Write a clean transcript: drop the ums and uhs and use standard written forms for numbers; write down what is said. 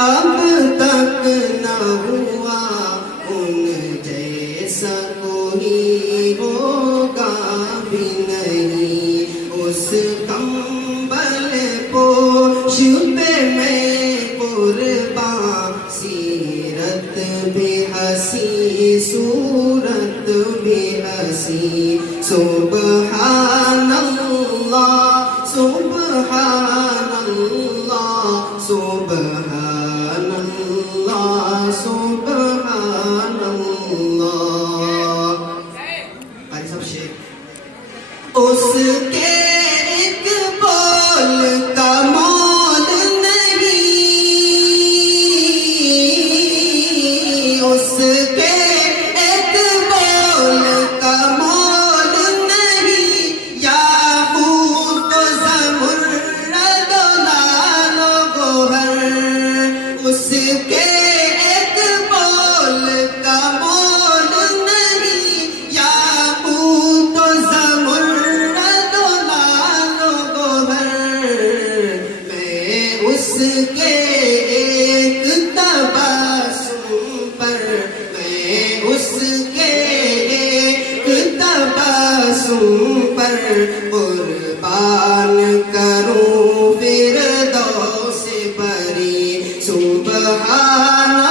اب تک نہ ہوا ان جیسا کوئی ہوگا بھی نہیں. اس کمبل پوش پہ میں قربان، سیرت بھی ہنسی صورت بھی ہنسی. سبحان اللہ سبحان اللہ سبحان اللہ سبحان اللہ. قاری صاحب شیخ اس کے ایک بول کا مول نہیں، اس کے ایک بول کا مول نہیں. یاقوت و زمرد و لعل و گوہر، اس کے ایک بول کا مول نہیں. یاقوت و زمرد و لعل و گوہر، میں اس کے ایک تبسم پر، میں اس کے ایک تبسم پر قربان کروں فردوس بری. سبحان